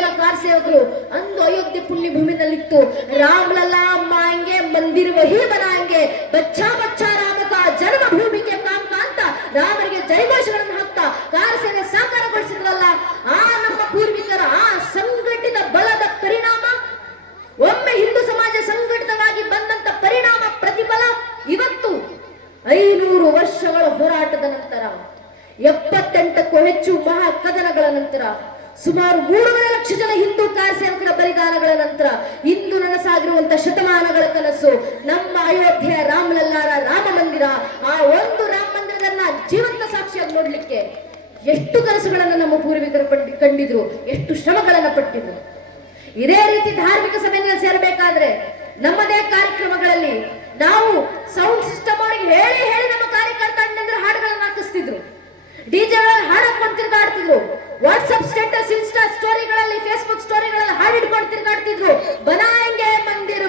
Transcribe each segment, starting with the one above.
ಜನ कार ಸೇವಕರು ಅಂದು ಅಯೋಧ್ಯೆ ಪುಣ್ಯ ಭೂಮಿನಲ್ಲಿತ್ತು. ರಾಮ್ ಲಲ್ಲಾ ಮಾಂಗೆ ಮಂದಿರ ವಹಿ ಬನಾಂಗೆ, ಬಚ್ಚಾ ಬಚ್ಚಾ ರಾಮ ಕಾ ಜನ್ಮ ಭೂಮಿ ಕೆ ಕಾಮ್ ಕಾ ಅಂತ ರಾಮರಿಗೆ ಜಯಘೋಷಗಳನ್ನು ಹಾಕ್ತಾ कार ಸೇನೆ ಸಾಕಾರಗೊಳಿಸಿದ್ರಲ್ಲ. ಆ ನಮ್ಮ ಪೂರ್ವಿಕರ ಆ ಸಂಘಟಿತ ಬಲದ ಪರಿಣಾಮ, ಒಮ್ಮೆ ಹಿಂದೂ ಸಮಾಜ ಸಂಘಟಿತವಾಗಿ ಬಂದಂತ ಪರಿಣಾಮ ಪ್ರತಿಫಲ ಇವತ್ತು 500 ವರ್ಷಗಳ ಹೋರಾಟದ ನಂತರ, 78ಕ್ಕೂ ಹೆಚ್ಚು ಮಹಾ ಕದನಗಳ ನಂತರ, ಸುಮಾರು 3.5 ಲಕ್ಷ ಜನ ಹಿಂದೂ कार ಸೇವಕರ ಬಲಿದಾನಗಳ ನಂತರ ಇಂದು ನನಸಾಗಿರುವಂತಹ ಶತಮಾನಗಳ ಕನಸು ನಮ್ಮ ಅಯೋಧ್ಯೆಯ ರಾಮಲಲ್ಲಾರ ರಾಮ ಮಂದಿರ. ಆ ಒಂದು ರಾಮ ಮಂದಿರದನ್ನ ಜೀವಂತ ಸಾಕ್ಷಿಯಾಗಿ ನೋಡ್ಲಿಕ್ಕೆ ಎಷ್ಟು ಕನಸುಗಳನ್ನು ನಮ್ಮ ಪೂರ್ವಿಕರು ಕಂಡಿದ್ರು, ಎಷ್ಟು ಶ್ರಮಗಳನ್ನ ಪಟ್ಟಿದ್ರು. ಇದೇ ರೀತಿ ಧಾರ್ಮಿಕ ಸಭೆಯಲ್ಲಿ ಸೇರಬೇಕಾದ್ರೆ ನಮ್ಮದೇ ಕಾರ್ಯಕ್ರಮಗಳಲ್ಲಿ ನಾವು ಸೌಂಡ್ ಸಿಸ್ಟಮ್ ಅವರಿಗೆ ಹೇಳಿ ಹೇಳಿ ನಮ್ಮ ಕಾರ್ಯಕರ್ತ ಅಣ್ಣಂದ್ರೆ ಹಾಡುಗಳನ್ನ ಹಾಕಿಸ್ತಿದ್ರು, ಡಿಜೆಗಳಲ್ಲಿ ಹಾಡು ಹಾಕೊಂಡು ತಿರುಗಾಡ್ತಿದ್ರು, ವಾಟ್ಸ್ಆಪ್ ಸ್ಟೇಟಸ್, ಇನ್ಸ್ಟಾ ಸ್ಟೋರಿಗಳಲ್ಲಿ, ಫೇಸ್ಬುಕ್ ಸ್ಟೋರಿಗಳಲ್ಲಿ ಹಾಡು ಹಿಡ್ಕೊಂಡು ತಿರುಗಾಡ್ತಿದ್ರು. ಬನಾಯಂಗೆ ಮಂದಿರ್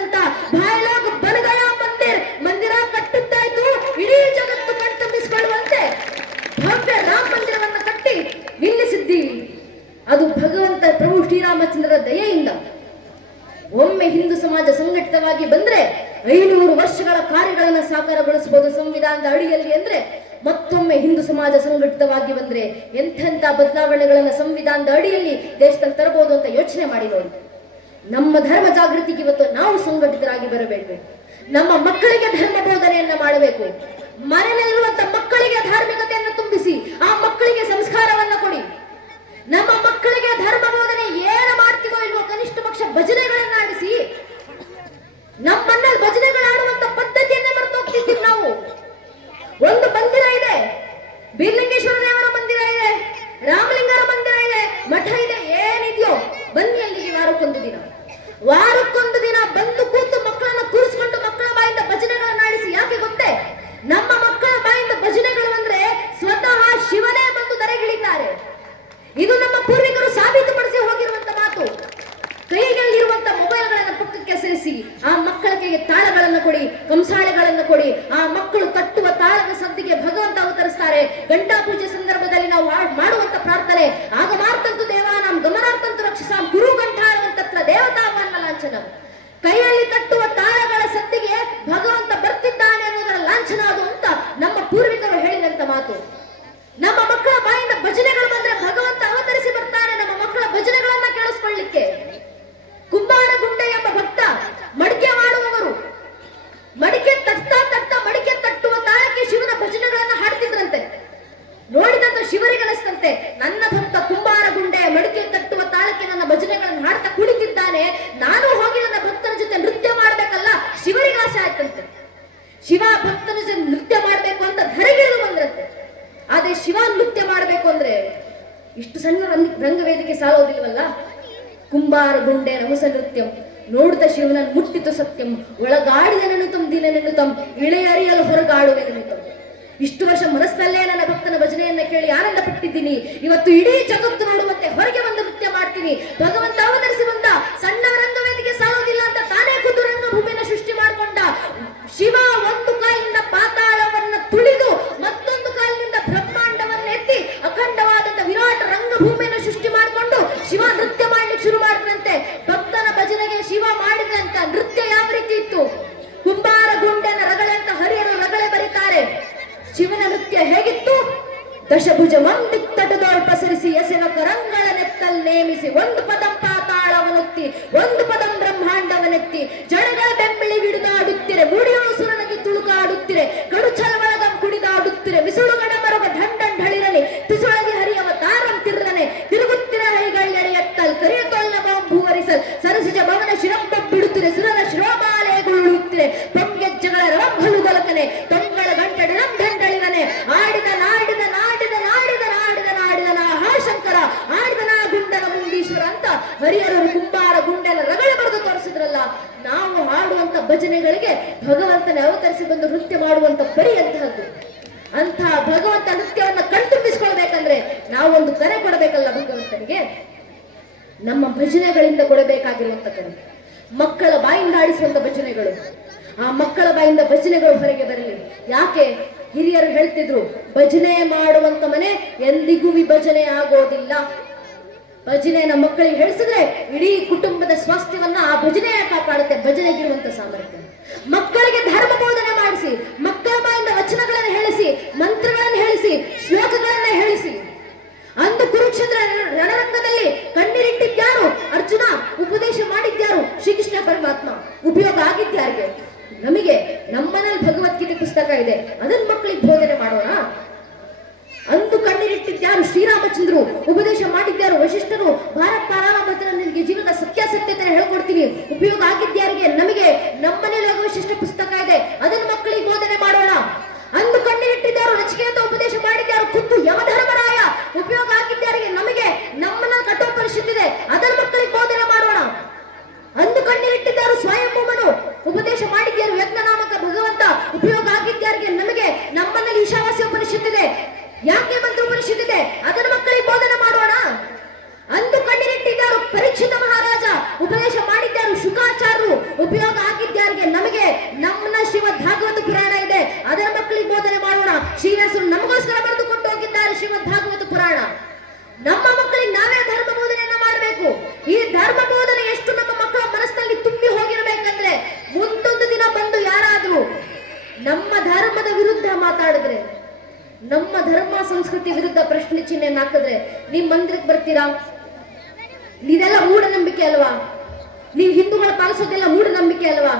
ಅಂತ ಬಾಯ್ಲಾಗ ಬನಗಯ ಮಂದಿರ ಕಟ್ಟುತ್ತಾಯ್ತು. ಇಡೀ ಜಗತ್ತು ಕಣ್ತಂಬಿಸಿಕೊಳ್ಳುವಂತೆ ಭವ್ಯ ರಾಮ ಮಂದಿರವನ್ನು ಕಟ್ಟಿ ನಿಲ್ಲಿಸಿದ್ದೀವಿ. ಅದು ಭಗವಂತ ಪ್ರಭು ಶ್ರೀರಾಮಚಂದ್ರರ ದಯೆಯಿಂದ. ಒಮ್ಮೆ ಹಿಂದೂ ಸಮಾಜ ಸಂಘಟಿತವಾಗಿ ಬಂದ್ರೆ 500 ವರ್ಷಗಳ ಕಾರ್ಯಗಳನ್ನು ಸಾಕಾರಗೊಳಿಸಬಹುದು ಸಂವಿಧಾನದ ಅಡಿಯಲ್ಲಿ ಅಂದ್ರೆ, ಮತ್ತೊಮ್ಮೆ ಹಿಂದೂ ಸಮಾಜ ಸಂಘಟಿತವಾಗಿ ಬಂದ್ರೆ ಎಂತೆಂಥ ಬದಲಾವಣೆಗಳನ್ನ ಸಂವಿಧಾನದ ಅಡಿಯಲ್ಲಿ ದೇಶದಲ್ಲಿ ತರಬಹುದು ಅಂತ ಯೋಚನೆ ಮಾಡಿ ನೋಡಿ. ನಮ್ಮ ಧರ್ಮ ಜಾಗೃತಿಗೆ ಇವತ್ತು ನಾವು ಸಂಘಟಿತರಾಗಿ ಬರಬೇಕು. ನಮ್ಮ ಮಕ್ಕಳಿಗೆ ಧರ್ಮ ಬೋಧನೆಯನ್ನ ಮಾಡಬೇಕು. ಮನೆಯಲ್ಲಿರುವಂತ ಮಕ್ಕಳಿಗೆ ಧಾರ್ಮಿಕತೆಯನ್ನು ತುಂಬಿಸಿ ಆ ಮಕ್ಕಳಿಗೆ ಸಂಸ್ಕಾರವನ್ನ ಕೊಡಿ. ನಮ್ಮ ಮಕ್ಕಳಿಗೆ ಧರ್ಮ ಬೋಧನೆ ಏನು ಮಾಡ್ತೀವೋ ಇಲ್ವೋ ಕನಿಷ್ಠ ಪಕ್ಷ ಭಜನೆಗಳನ್ನ ಆಡಿಸಿ. ನಮ್ಮನ್ನಲ್ಲಿ ಭಜನೆಗಳಾಡುವಂತ ಪದ್ಧತಿಯನ್ನೇ ಮರೆತು ಹೋಗ್ತಿದ್ದೀವಿ ನಾವು. ಒಂದು ಮಂದಿರ ಇದೆ, ಬೀರ್ಲಿಂಗೇಶ್ವರ ದೇವರ ಮಂದಿರ ಇದೆ, ರಾಮಲಿಂಗರ ಮಂದಿರ ಇದೆ, ಮಠ ಇದೆ, ಏನಿದೆಯೋ ಬನ್ನಿ ಅಲ್ಲಿಗೆ ವಾರಕ್ಕೊಂದು ದಿನ ಬಂದು ಕೂತು ಮಕ್ಕಳನ್ನ ಕೂರಿಸ್ಕೊಂಡು ಮಕ್ಕಳ ಬಾಯಿಂದ ಭಜನೆಗಳನ್ನ ಆಡಿಸಿ. ಯಾಕೆ ಗೊತ್ತೇ? ನಮ್ಮ ಮಕ್ಕಳ ಬಾಯಿಂದ ಭಜನೆಗಳು ಅಂದ್ರೆ ಸ್ವತಃ ಶಿವನೇ ಬಂದು ಧರೆಗಿಳಿತಾರೆ. ಇದು ನಮ್ಮ ಪೂರ್ವಿಕರು ಸಾಬೀತುಪಡಿಸಿ ಹೋಗಿರುವಂತ ಮಾತು. ಕೈಗಳಲ್ಲಿರುವಂತ ಮೊಬೈಲ್ಗಳನ್ನ ಪಕ್ಕಕ್ಕೆ ಸೇರಿಸಿ ಆ ಮಕ್ಕಳ ಕೈಗೆ ತಾಳಗಳನ್ನು ಕೊಡಿ, ಕಂಸಾಳೆಗಳನ್ನು ಕೊಡಿ. ಆ ಮಕ್ಕಳು ತಟ್ಟುವ ತಾಳದ ಸದ್ದಿಗೆ ಭಗವಂತ ಅವತರಿಸ್ತಾರೆ. ಗಂಟಾ ಪೂಜೆ ಸಂದರ್ಭದಲ್ಲಿ ನಾವು ಮಾಡುವಂತ ಪ್ರಾರ್ಥನೆ ಆಗ ಮಾರ್ತಂತು ದೇವಾನಾಂ ಗಮನಾರ್ಥಂತು ರಕ್ಷಸಾಂ ಗುರು ಗಂಠಾರವಂತತ್ರ ದೇವತಾವನ್ನ ಲಾಂಛನ. ಕೈಯಲ್ಲಿ ತಟ್ಟುವ ತಾಳಗಳ ಸದ್ದಿಗೆ ಭಗವಂತ ಬರ್ತಿದ್ದಾನೆ ಅನ್ನೋದರ ಲಾಂಛನ ಅದು ಅಂತ ನಮ್ಮ ಪೂರ್ವಿಕರು ಹೇಳಿದಂತ ಮಾತು. ನಮ್ಮ ಮಕ್ಕಳ ಬಾಯಿಂದ ಭಜನೆಗಳು ಬಂದ್ರೆ ಭಗವಂತ ಅವತರಿಸಿ ಬರ್ತಾನೆ ನಮ್ಮ ಮಕ್ಕಳ ಭಜನೆಗಳನ್ನ ಕೇಳಿಸ್ಕೊಳ್ಳಿಕ್ಕೆ. ಕುಂಬಾರ ಗುಂಡೆ ಎಂಬ ಭಕ್ತ ಮಡಿಕೆ ಮಾಡುವವರು ಮಡಿಕೆ ತಟ್ತಾ ಮಡಿಕೆ ತಟ್ಟುವ ತಾಳಕ್ಕೆ ಶಿವನ ಭಜನೆಗಳನ್ನ ಹಾಡ್ತಿದ್ರಂತೆ. ನೋಡಿದಂತ ಶಿವರಿಗನಿಸ್ತಂತೆ, ನನ್ನ ಭಕ್ತ ಕುಂಬಾರ ಗುಂಡೆ ಮಡಿಕೆ ತಟ್ಟುವ ತಾಳಕ್ಕೆ ನನ್ನ ಭಜನೆಗಳನ್ನು ಹಾಡ್ತಾ ಕುಳಿತಿದ್ದಾನೆ, ನಾನು ಹೋಗಿ ನನ್ನ ಭಕ್ತನ ಜೊತೆ ನೃತ್ಯ ಮಾಡ್ಬೇಕಲ್ಲ. ಶಿವರಿಗೆ ಆಸೆ ಆಯ್ತಂತೆ, ಶಿವ ಭಕ್ತನ ಜೊತೆ ನೃತ್ಯ ಮಾಡ್ಬೇಕು ಅಂತ ಧರೆಗಿಳಿದು ಬಂದ್ರಂತೆ. ಆದ್ರೆ ಶಿವ ನೃತ್ಯ ಮಾಡ್ಬೇಕು ಅಂದ್ರೆ ಇಷ್ಟು ಸಣ್ಣ ರಂಗವೇದಿಕೆ ಸಾಲೋದಿಲ್ವಲ್ಲ. ಕುಂಬಾರ ಗುಂಡೆ ನಮಸ ನೃತ್ಯಂ ನೋಡಿದ ಶಿವನನ್ನು ಮುಟ್ಟಿತು ಸತ್ಯಂ, ಒಳಗಾಡಿದ ನೆನುತಂ ದಿನ ನೆನುತಂ ಇಳೆಯರಿಯಲು ಹೊರಗಾಡುವೆ ನೆನುತಂ. ಇಷ್ಟು ವರ್ಷ ಮನಸ್ಸಲ್ಲೇ ನನ್ನ ಭಕ್ತನ ಭಜನೆಯನ್ನ ಕೇಳಿ ಆನಂದ ಪಟ್ಟಿದ್ದೀನಿ. ಇವತ್ತು ಇಡೀ ಜಗತ್ತು ನೋಡುವಂತೆ ಹೊರಗೆ ಬಂದು ನೃತ್ಯ ಮಾಡ್ತೀನಿ. ಭಗವಂತ ಅವತರಿಸಿ ಬಂದ, ಸಣ್ಣ ರಂಗವೇದಿಕೆ ಸಾಲೋದಿಲ್ಲ ಅಂತ ತಾನೇ ಖುದ್ದು ರಂಗಭೂಮಿಯನ್ನು ಸೃಷ್ಟಿ ಮಾಡಿಕೊಂಡ ಶಿವ ಒಂದು ಕಾಲಿನಿಂದ ಪಾತಾಳವನ್ನ ತುಳಿದು ಮತ್ತೊಂದು ಕಾಲಿನಿಂದ ಬ್ರಹ್ಮಾಂಡವನ್ನ ಎತ್ತಿ ಅಖಂಡವಾದಂತ ವಿರಾಟ್ ರಂಗಭೂಮಿಯನ್ನು ಸೃಷ್ಟಿ ಮಾಡಿಕೊಂಡು ಶಿವ ನೃತ್ಯ ಮಾಡ್ಲಿಕ್ಕೆ ಶುರು ಮಾಡಿದಂತೆ. ಭಕ್ತನ ಭಜನೆಗೆ ಶಿವ ಮಾಡಿದಂತ ನೃತ್ಯ ಯಾವ ರೀತಿ ಇತ್ತು? ಕುಂಬಾರ ಗುಂಡನ ರಗಳೆ ಅಂತ ಹರಿಯರು ರಗಳೆ ಬರೀತಾರೆ. ಶಿವನ ನೃತ್ಯ ಹೇಗಿತ್ತು? ದಶಭುಜ ಮಂದಿತ್ತಟದೋಳ್ ಪಸರಿಸಿ ಎಸೆವ ಕರಂಗಳ ನೆತ್ತಲ್ ನೇಮಿಸಿ ಒಂದು ಪದಂ ಪಾತಾಳವನೆತ್ತಿ ಒಂದು ಪದಂ ಬ್ರಹ್ಮಾಂಡವನೆತ್ತಿ ಜಡಗಳ ಬೆಂಬಳಿ ಹಿಡಿದಾಡುತ್ತಿರೆ ಮುಡಿಯೋ ಸುರನಿಗೆ ತುಳುಕಾಡುತ್ತಿರೆ ಕಡುಚಲ ಒಳಗಂ ಕುಡಿದಾಡುತ್ತಿರೆ ಮಿಸುಳುಗಡ ಮರಗ ಢಂಢಳಿರಲಿ ತಿಸುಳಗಿ ಹರಿಯವ ತಾರಂ ತಿರ್ರನೆ ತಿರುಗುತ್ತಿರ ಹೈಗಳ್ಳೆಡೆ ಎತ್ತಲ್ ಕರಿಯ ತೊಲ್ಲ ಭೂವರಿಸಲ್ ಸರಸಿಜ ಭವನ ಶಿರಂಬ ಬಿಡುತ್ತಿರೆ ಸುರನ ಶಿರೋಮಾಲೆಗೊಳ್ಳುತ್ತಿರೆ ಪಂಗೆಜ್ಜಗಳ ರಂಭಲು ಗಲಕನೆ ತೊಂಗಳ ಗಂಟೆ ಢಂಢಳಿರನೆ ಆಡಿದ ನಾಡಿದ ನಾಡಿದ ನಾಡಿದ ನಾಡಿದ ನಾಡಿದ ನಾ ಶಂಕರ ಆಡಿದ ನಾ ಗುಂಡನ ಮುಂಡೀಶ್ವರ ಅಂತ ಹರಿಹರರು ಕುಂಬಾರ ಗುಂಡನ ರಗಳೆ ಬರೆದು ತೋರಿಸಿದ್ರಲ್ಲ. ನಾವು ಹಾಡುವಂತ ಭಜನೆಗಳಿಗೆ ಭಗವಂತನ ಅವತರಿಸಿ ಬಂದು ನೃತ್ಯ ಮಾಡುವಂತ ಪರಿ ಅಂತಹದ್ದು. ಅಂತಹ ಭಗವಂತ ನೃತ್ಯವನ್ನ ಕಣ್ತುಂಬಿಸಿಕೊಳ್ಬೇಕಂದ್ರೆ ನಾವೊಂದು ಕರೆ ಕೊಡಬೇಕಲ್ಲ ಭಗವಂತನಿಗೆ. ನಮ್ಮ ಭಜನೆಗಳಿಂದ ಕೊಡಬೇಕಾಗಿರುವಂತ ಕರೆ ಮಕ್ಕಳ ಬಾಯಿಂದ ಆಡಿಸುವಂತ ಭಜನೆಗಳು. ಆ ಮಕ್ಕಳ ಬಾಯಿಂದ ಭಜನೆಗಳು ಹೊರಗೆ ಬರಲಿ. ಯಾಕೆ? ಹಿರಿಯರು ಹೇಳ್ತಿದ್ರು, ಭಜನೆ ಮಾಡುವಂತ ಮನೆ ಎಂದಿಗೂ ವಿಭಜನೆ ಆಗೋದಿಲ್ಲ. ಭಜನೆಯನ್ನ ಮಕ್ಕಳಿಗೆ ಹೇಳಿಸಿದ್ರೆ ಇಡೀ ಕುಟುಂಬದ ಸ್ವಾಸ್ಥ್ಯವನ್ನ ಆ ಭಜನೆ ಕಾಪಾಡುತ್ತೆ. ಭಜನೆಗಿರುವಂತ ಸಾಮರ್ಥ್ಯ. ಮಕ್ಕಳಿಗೆ ಧರ್ಮ ಬೋಧನೆ ಮಾಡಿಸಿ, ಮಕ್ಕಳ ಬಾಯಿಂದ ವಚನಗಳನ್ನು ಹೇಳಿಸಿ, ಮಂತ್ರಗಳನ್ನು ಹೇಳಿಸಿ, ಶ್ಲೋಕಗಳನ್ನ ಹೇಳಿಸಿ. ಅಂದು ಕುರುಕ್ಷೇತ್ರ ರಣರಂಗದಲ್ಲಿ ಕಣ್ಣೀರಿಟ್ಟಿದ್ಯಾರು? ಅರ್ಜುನ. ಉಪದೇಶ ಮಾಡಿದ್ಯಾರು? ಶ್ರೀಕೃಷ್ಣ ಪರಮಾತ್ಮ. ಉಪಯೋಗ ಆಗಿದ್ಯಾರಿಗೆ? ನಮಗೆ. ನಮ್ಮನಲ್ಲಿ ಭಗವದ್ಗೀತೆ ಪುಸ್ತಕ ಇದೆ, ಅದನ್ನ ಮಕ್ಕಳಿಗೆ ಬೋಧನೆ ಮಾಡೋಣ. ಅಂದು ಕಣ್ಣೀರಿಟ್ಟಿದ್ಯಾರು? ಶ್ರೀರಾಮಚಂದ್ರರು. ಉಪದೇಶ ಮಾಡಿದ್ಯಾರು? ವಶಿಷ್ಠರು. ನಿನಗೆ ಜೀವನದ ಸತ್ಯಾಸತ್ಯತೆ ಹೇಳ್ಕೊಡ್ತೀನಿ, ಉಪಯೋಗ ಆಗಿದ್ಯಾರಿಗೆ? ನಮಗೆ. ನಮ್ಮನೇಲಿ ವಶಿಷ್ಠ ಪುಸ್ತಕ ಇದೆ, ಅದನ್ನು ಮಕ್ಕಳಿಗೆ ಬೋಧನೆ ಮಾಡೋಣ. ಅಂದು ಕಣ್ಣೀರಿಟ್ಟಿದ್ಯಾರು? ನಚಿಕೇತ. ಉಪದೇಶ ಮಾಡಿದ್ಯಾರು? ಖುದ್ದು ಯಮಧರ್ಮರಾಯ. ಉಪಯೋಗ ಆಗಿದ್ಯಾರಿಗೆ? ನಮಗೆ. ನಮ್ಮನ್ನ ಕಠೋಪನಿಷತ್ ಇದೆ, ಅದನ್ನು ಮಕ್ಕಳಿಗೆ ಬೋಧನೆ ಮಾಡೋಣ. ಅಂದು ಕಣ್ಣೀರಿಟ್ಟಿದ್ಯಾರು? ಸ್ವಯಂಭೂಮನು. ಉಪದೇಶ ಮಾಡಿದ್ಯಾರು? ಯಜ್ಞನಾಮಕ ಭಗವಂತ. ಉಪಯೋಗ ಆಗಿದ್ಯಾರಿಗೆ? ನಮಗೆ. ನಮ್ಮನಲ್ಲಿ ಈಶಾವಾಸ್ಯ ಉಪನಿಷತ್ ಇದೆ, ಯಾಕೆ ಮಂತ್ರ ಉಪನಿಷತ್ ಇದೆ, ಅದನ್ನು ಮಕ್ಕಳಿಗೆ ಬೋಧನೆ ಮಾಡೋಣ. ಅಂದು ಕಣ್ಣೀರಿಟ್ಟಿದ್ಯಾರು? ಪರೀಕ್ಷಿತ ಮಹಾರಾಜ. ಉಪದೇಶ ಮಾಡಿದ್ಯಾರು? ಶುಕಾಚಾರ್ಯರು. ಉಪಯೋಗ ಆಗಿದ್ಯಾರಿಗೆ? ನಮಗೆ. ನಮ್ಮನ್ನ ಶ್ರೀಮದ್ ಭಾಗವತ ಪುರಾಣ ಇದೆ, ಅದರ ಮಕ್ಕಳಿಗೆ ಬೋಧನೆ ಮಾಡೋಣ. ಶ್ರೀನಿವಾಸರು ನಮಗೋಸ್ಕರ ಬರೆದುಕೊಟ್ಟು ಹೋಗಿದ್ದಾರೆ ಶ್ರೀಮದ್ ಭಾಗವತ ಪುರಾಣ. ನಮ್ಮ ಮಕ್ಕಳಿಗೆ ನಾವೇ ಧರ್ಮ ಬೋಧನೆಯನ್ನ ಮಾಡಬೇಕು. ಈ ಧರ್ಮ ಬೋಧನೆ ಎಷ್ಟು ನಮ್ಮ ಮಕ್ಕಳ ಮನಸ್ಸಿನಲ್ಲಿ ತುಂಬಿ ಹೋಗಿರ್ಬೇಕಂದ್ರೆ, ಮುಂದೊಂದು ದಿನ ಬಂದು ಯಾರಾದ್ರೂ ನಮ್ಮ ಧರ್ಮದ ವಿರುದ್ಧ ಮಾತಾಡಿದ್ರೆ, ನಮ್ಮ ಧರ್ಮ ಸಂಸ್ಕೃತಿ ವಿರುದ್ಧ ಪ್ರಶ್ನೆ ಚಿಹ್ನೆಯನ್ನು ಹಾಕಿದ್ರೆ, ನೀವು ಮಂದಿರಕ್ಕೆ ಬರ್ತೀರಾ? ಇದೆಲ್ಲ ಮೂಢನಂಬಿಕೆ ಅಲ್ವಾ? ನೀವು ಹಿಂದೂಗಳು ಪಾಲಿಸೋದೆಲ್ಲ ಮೂಢನಂಬಿಕೆ ಅಲ್ವಾ?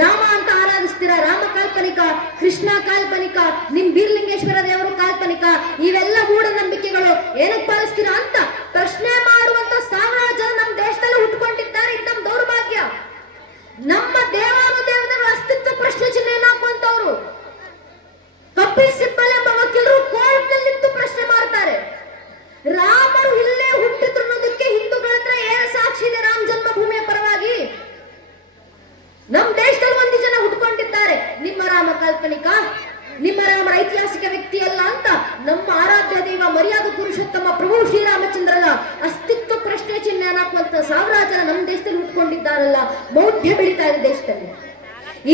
ರಾಮ ಅಂತ ಆರಾಧಿಸ್ತೀರಾ, ರಾಮ ಕಾಲ್ಪನಿಕ, ಕೃಷ್ಣ ಕಾಲ್ಪನಿಕ, ನಿಮ್ ಬೀರ್ಲಿಂಗೇಶ್ವರ ದೇವರು ಕಾಲ್ಪನಿಕ, ಇವೆಲ್ಲ ಮೂಢನಂಬಿಕೆಗಳು, ಏನಕ್ಕೆ ಪಾಲಿಸ್ತೀರಾ ಅಂತ ಪ್ರಶ್ನೆ ಮಾಡುವಂತ ಸಾವಿರಾರು ಜನ ನಮ್ಮ ದೇಶದಲ್ಲಿ ಹುಟ್ಟುಕೊಂಡಿದ್ದಾರೆ. ಇದು ನಮ್ಮ ದೌರ್ಭಾಗ್ಯ. ನಮ್ಮ ದೇವಾನುದೇವರ ಅಸ್ತಿತ್ವ ಪ್ರಶ್ನೆ ಚಿಹ್ನೆಯನ್ನು ಹಾಕುವಂತವ್ರು. ಕಪಿಲ್ ಸಿಬ್ಬಲ್ ಎಂಬ ವಕೀಲರು ಕೋರ್ಟ್ ನಲ್ಲಿ ನಿಂತು ಪ್ರಶ್ನೆ ಮಾಡ್ತಾರೆ, ರಾಮರು ಇಲ್ಲೇ ಹುಟ್ಟಿದ್ರು ಅನ್ನೋದಕ್ಕೆ ಹಿಂದೂಗಳ ಹತ್ರ ಏನು ಸಾಕ್ಷಿ ಇದೆ ರಾಮ ಜನ್ಮಭೂಮಿಯ ಪರವಾಗಿ? ನಮ್ಮ ದೇಶದಲ್ಲಿ ಒಂದು ಜನ ಹುಟ್ಕೊಂಡಿದ್ದಾರೆ, ನಿಮ್ಮ ರಾಮ ಕಾಲ್ಪನಿಕ, ನಿಮ್ಮ ರಾಮರ ಐತಿಹಾಸಿಕ ವ್ಯಕ್ತಿ ಅಲ್ಲ ಅಂತ ನಮ್ಮ ಆರಾಧ್ಯ ದೈವ ಮರ್ಯಾದ ಪುರುಷೋತ್ತಮ ಪ್ರಭು ಶ್ರೀರಾಮಚಂದ್ರನ ಅಸ್ತಿತ್ವ ಪ್ರಶ್ನೆ ಚಿಹ್ನೆ ಹಾಕುವಂತ ಸಾವಿರಾರು ಜನ ನಮ್ಮ ದೇಶದಲ್ಲಿ ಹುಟ್ಕೊಂಡಿದ್ದಾರಲ್ಲ. ಮೌಢ್ಯ ಬೆಳೀತಾ ಇದೆ ದೇಶದಲ್ಲಿ.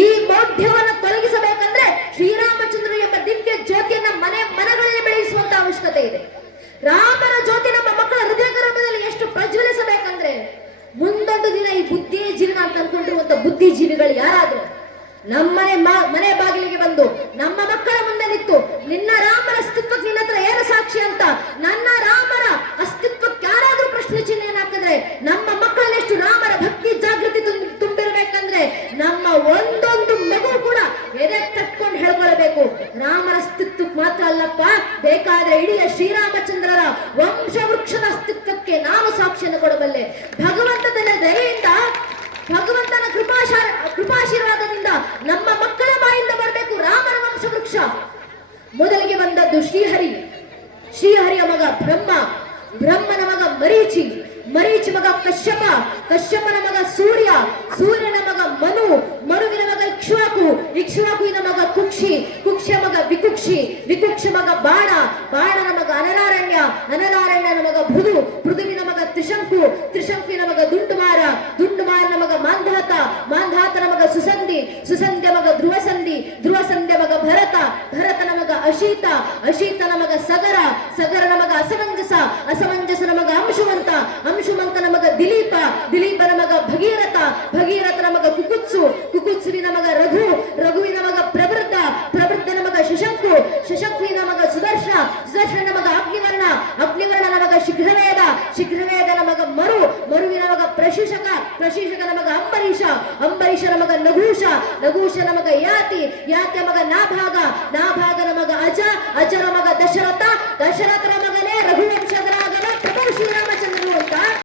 ಈ ಮೌಢ್ಯವನ್ನು ತೊಲಗಿಸಬೇಕಂದ್ರೆ ಶ್ರೀರಾಮಚಂದ್ರ ಎಂಬ ದಿವ್ಯ ಜ್ಯೋತಿಯನ್ನ ಮನಗಳಲ್ಲಿ ಬೆಳೆಸುವಂತ ಅವಶ್ಯಕತೆ ಇದೆ. ರಾಮನ ಜ್ಯೋತಿ ನಮ್ಮ ಮಕ್ಕಳ ಹೃದಯ ಗರ್ಭದಲ್ಲಿ ಎಷ್ಟು ಪ್ರಜ್ವಲಿಸಬೇಕಂದ್ರೆ, ಮುಂದೊಂದು ದಿನ ಈ ಬುದ್ಧಿಯೇ ಜೀವನ ಅಂತ ಅನ್ಕೊಂಡಿರುವಂತ ಬುದ್ಧಿಜೀವಿಗಳು ಯಾರಾದ್ರೂ ಮನೆ ಬಾಗಿಲಿಗೆ ಬಂದು ನಮ್ಮ ಮಕ್ಕಳ ಮುಂದೆ ನಿಂತು, ನಿನ್ನ ರಾಮರ ಅಸ್ತಿತ್ವಕ್ಕೆ ನಿನ್ನ ಹತ್ರ ಏನು ಸಾಕ್ಷಿ ಅಂತ ನನ್ನ ರಾಮರ ಅಸ್ತಿತ್ವಕ್ಕೆ ಯಾರಾದ್ರೂ ಪ್ರಶ್ನೆ ಚಿಹ್ನೆಯನ್ನು ಹಾಕಿದ್ರೆ, ನಮ್ಮ ಮಕ್ಕಳಲ್ಲಿ ಎಷ್ಟು ರಾಮರ ಭಕ್ತಿ ಜಾಗೃತಿ ತುಂಬಿರ್ಬೇಕಂದ್ರೆ, ನಮ್ಮ ಒಂದೊಂದು ಮಗು ಕೂಡ ಎದೆ ತಟ್ಕೊಂಡು ಹೇಳ್ಕೊಳ್ಬೇಕು, ರಾಮರ ಅಸ್ತಿತ್ವಕ್ಕೆ ಮಾತ್ರ ಅಲ್ಲಪ್ಪ, ಬೇಕಾದ್ರೆ ಇಡೀ ಶ್ರೀರಾಮಚಂದ್ರರ ವಂಶ ವೃಕ್ಷದ ಅಸ್ತಿತ್ವಕ್ಕೆ ನಾನು ಸಾಕ್ಷಿಯನ್ನು ಕೊಡಬಲ್ಲೆ. ಭಗವಂತನ ದಯೆಯಿಂದ, ಭಗವಂತನ ಕೃಪಾಶೀರ್ವಾದದಿಂದ ನಮ್ಮ ಮಕ್ಕಳ ಬಾಯಿಂದ ಬರಬೇಕು ರಾಮರ ವಂಶ ವೃಕ್ಷ. ಮೊದಲಿಗೆ ಬಂದದ್ದು ಶ್ರೀಹರಿ. ಶ್ರೀಹರಿಯ ಮಗ ಬ್ರಹ್ಮ, ಬ್ರಹ್ಮನ ಮಗ ಮರೀಚಿ, ಮರೀಚಿ ಮಗ ಕಶ್ಯಪ, ಕಶ್ಯಪನ ಮಗ ಸೂರ್ಯ, ಸೂರ್ಯನ ಮಗ ಮನು, ಮನುವಿನ ಮಗ ಇಕ್ಷ್ವಾಕು, ಇಕ್ಷ್ವಾಕುವಿನ ಮಗ ಕುಕ್ಷಿ, ಕುಕ್ಷ ಮಗ ವಿಕುಕ್ಷಿ, ವಿಕುಕ್ಷ ಮಗ ಬಾಣ, ಬಾಣನ ಮಗ ಅನನಾರಣ್ಯ, ಅನನಾರಣ್ಯನ ಮಗ ಭೃದು, ಭೃದುವಿನ ಮಗ ತ್ರಿಶಂಕು, ತ್ರಿಶಂಕುವಿನ ಮಗ ದುಂಡುಮಾರ, ದುಂಡುಮಾರನ ಮಗ ಮಾಂಧಾತ, ಮಾಂಧಾತನ ಮಗ ಸುಸಂಧಿ, ಸುಸಂಧ್ಯ ಮಗ ಧ್ರುವಸಂಧಿ, ಧ್ರುವಸಂಧ್ಯ ಮಗ ಭರತ, ಭರತನ ಮಗ ಅಶೀತ, ಅಶೀತನ ಮಗ ಸಗರ, ಸಗರನ ಮಗ ಅಸಮಂಜಸ, ಅಸಮಂಜಸನ ಮಗ ಅಂಶುವಂತ, ಅಂಶುಮಂತನ ಮಗ ದಿಲೀಪ, ದಿಲೀಪನ ಮಗ ಭಗೀರಥ, ಭಗೀರಥನ ಮಗ ಕುಕುತ್ಸು, ಕುಕುತ್ಸುವಿನ ಮಗ ರಘು, ರಘುವಿನ ಮಗ ಪ್ರವೃದ್ಧ, ಪ್ರವೃದ್ಧನ ಮಗ ಶಶಂಕು, ಶಶಂಕುವಿನ ಮಗ ಸುದರ್ಶ, ಸುದರ್ಶನ ಮಗ ಅಗ್ನಿವರ್ಣ, ಅಗ್ನಿವರ್ಣನ ಮಗ ಶೀಘ್ರವೇದ, ಶೀಘ್ರವೇದನ ಮಗ ಮರು, ಮರುವಿನ ಮಗ ಪ್ರಶಿಷಕ, ಪ್ರಶಿಷಕನ ಮಗ ಅಂಬರೀಷ, ಅಂಬರೀಷನ ಮಗ ನಘೂಷ, ನಘೂಷನ ಮಗ ಯಾತಿ, ಯಾತಿಯ ಮಗ ನಾಭಾಗ, ನಾಭಾಗನ ಮಗ ಅಜ, ಅಜರ ಮಗ ದಶರಥ, ದಶರಥನ ಮಗನೇ ರಘುವಂಶದ ರಾಗನ ಪ್ರಭು ಶ್ರೀರಾಮ